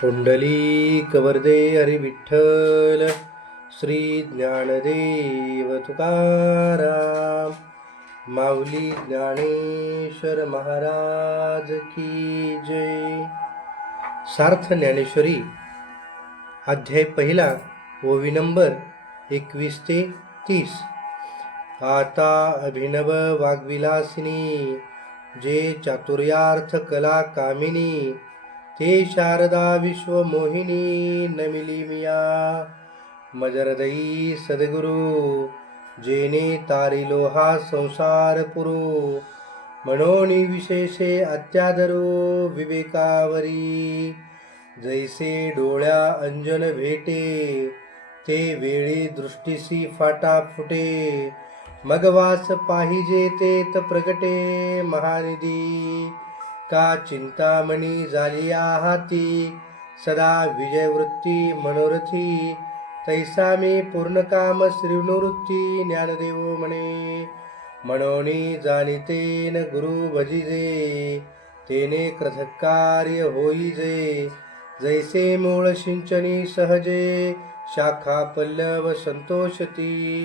कुंडली कवर्दे हरी विठ्ठल श्री ज्ञानदेव तुकाराम माऊली ज्ञानेश्वर महाराज की जय. सार्थ ज्ञानेश्वरी अध्याय पहिला ओवी नंबर एकवीस ते तीस. आता अभिनव वाग्विलासिनी जे चातुर्यार्थ कला कामिनी ते शारदा विश्वमोहिनी नमिली मिया। मजरदई सद्गुरु जेने तारिलो हा संसार पुरो। मनोनी विशेषे अत्यादरो विवेकावरी। जैसे डोळ्या अंजन भेटे ते वेळी दृष्टीसी फाटा फुटे। मगवास पाहिजे तेत प्रगटे महानिधी। का चिंतामणी झाली हाती सदा विजयवृत्ती मनोरथी तैसा मी पूर्ण काम श्रीनुवृत्ती ज्ञानदेव म्हणे. मनोनी जाणितेन गुरु भजिजे तेने कृतकार्य होईजे जैसे मूळ सिंचनी सहजे शाखा पल्लव संतोषती.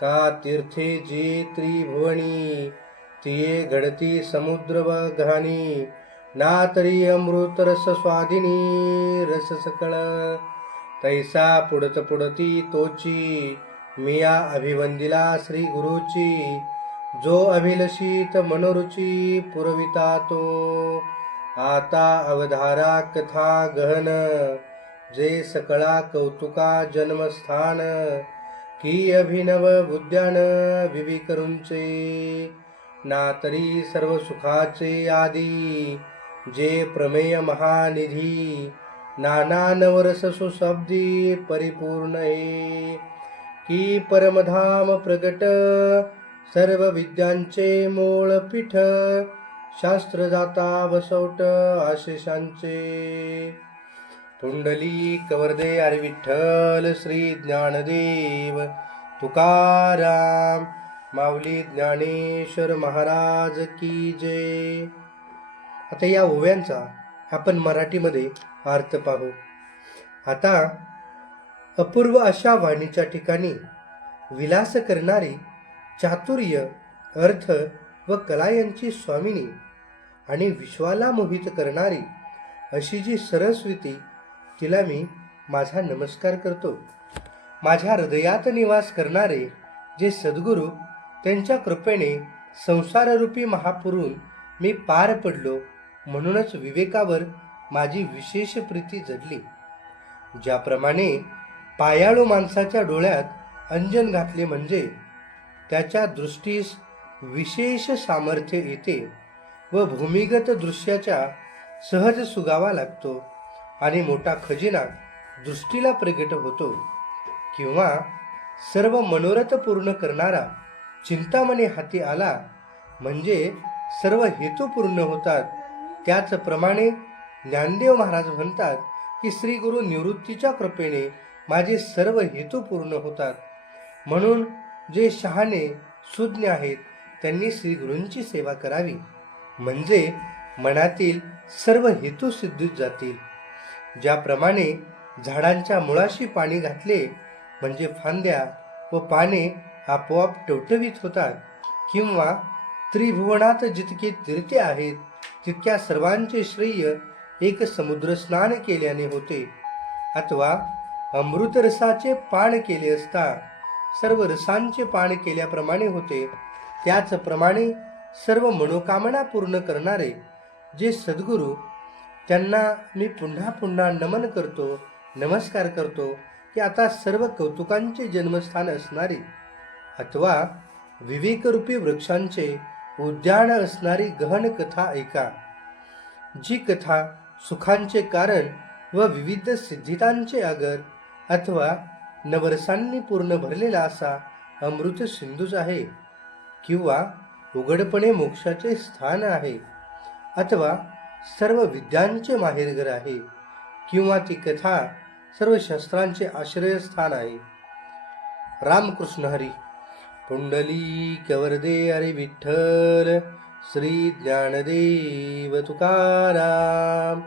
का तीर्थे जे त्रिभुवनी तिये घडती समुद्र व घाणी ना तरी अमृत रस स्वादिनी रस सकळ तैसा पुढत पुढती तोची मिया अभिवंदिला श्री गुरुची. जो अभिलषित मनोरुची पुरविता तो. आता अवधारा कथा गहन जे सकळा कौतुका जन्मस्थान. की अभिनव बुद्ध्यान विविकरूंचे. ना तरी सर्व सुखाचे आदी जे प्रमेय महानिधी नाना नवरस सुशब्दी परिपूर्ण हे. की परमधाम प्रगट सर्व विद्यांचे मूळ पीठ शास्त्रदाता बसवट आशिषांचे. तुंडली कवर्दे अरे विठ्ठल श्री ज्ञानदेव तुकाराम माऊली ज्ञानेश्वर महाराज की जय. आता या ओव्यांचा आपण मराठीमध्ये अर्थ पाहू. आता अपूर्व अशा वाणीच्या ठिकाणी विलास करणारी चातुर्य अर्थ व कला यांची स्वामिनी आणि विश्वाला मोहित करणारी अशी जी सरस्वती तिला मी माझा नमस्कार करतो. माझ्या हृदयात निवास करणारे जे सद्गुरू त्यांच्या कृपेने संसाररूपी महापुरून मी पार पडलो म्हणूनच विवेकावर माझी विशेष प्रीती जडली. ज्याप्रमाणे पायाळू माणसाच्या डोळ्यात अंजन घातले म्हणजे त्याच्या दृष्टीस विशेष सामर्थ्य येते व भूमिगत दृश्याच्या सहज सुगावा लागतो आणि मोठा खजिना दृष्टीला प्रगट होतो किंवा सर्व मनोरथ पूर्ण करणारा चिंतामणी हाती आला. म्हणजे सर्व हेतू पूर्ण होतात. त्याचप्रमाणे ज्ञानदेव महाराज म्हणतात की श्री गुरु निवृत्तीच्या कृपेने माझे सर्व हेतू पूर्ण होतात. म्हणून जे शहाणे सुज्ञ आहेत त्यांनी श्री गुरूंची सेवा करावी. म्हणजे मनातील सर्व हेतू सिद्धीत जातील. ज्याप्रमाणे झाडांच्या मुळाशी पाणी घातले म्हणजे फांद्या व पाने आपोआप टवटवीत होतात किंवा त्रिभुवनात जितके तीर्थे आहेत तितक्या सर्वांचे श्रेय एक समुद्र स्नान केल्याने होते. अथवा अमृत रसाचे पान केले असता सर्व रसांचे पान केल्याप्रमाणे होते. त्याचप्रमाणे सर्व मनोकामना पूर्ण करणारे जे सद्गुरू त्यांना मी पुन्हा पुन्हा नमन करतो नमस्कार करतो की आता सर्व कौतुकांचे जन्मस्थान असणारी अथवा विवेकरूपी वृक्षांचे उद्यान असणारी गहन कथा ऐका जी कथा सुखांचे कारण व विविध सिद्धितांचे आगर अथवा नवरसांनी पूर्ण भरलेला असा अमृत सिंधूच आहे किंवा उघडपणे मोक्षाचे स्थान आहे अथवा सर्व विद्यांचे माहेरघर आहे किंवा ती कथा सर्व शस्त्रांचे आश्रयस्थान आहे. रामकृष्ण हरी पुंडली कवरदे अरे विठ्ठल श्री ज्ञानदेव तुकाराम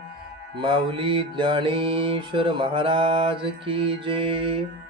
माऊली ज्ञानेश्वर महाराज की जय।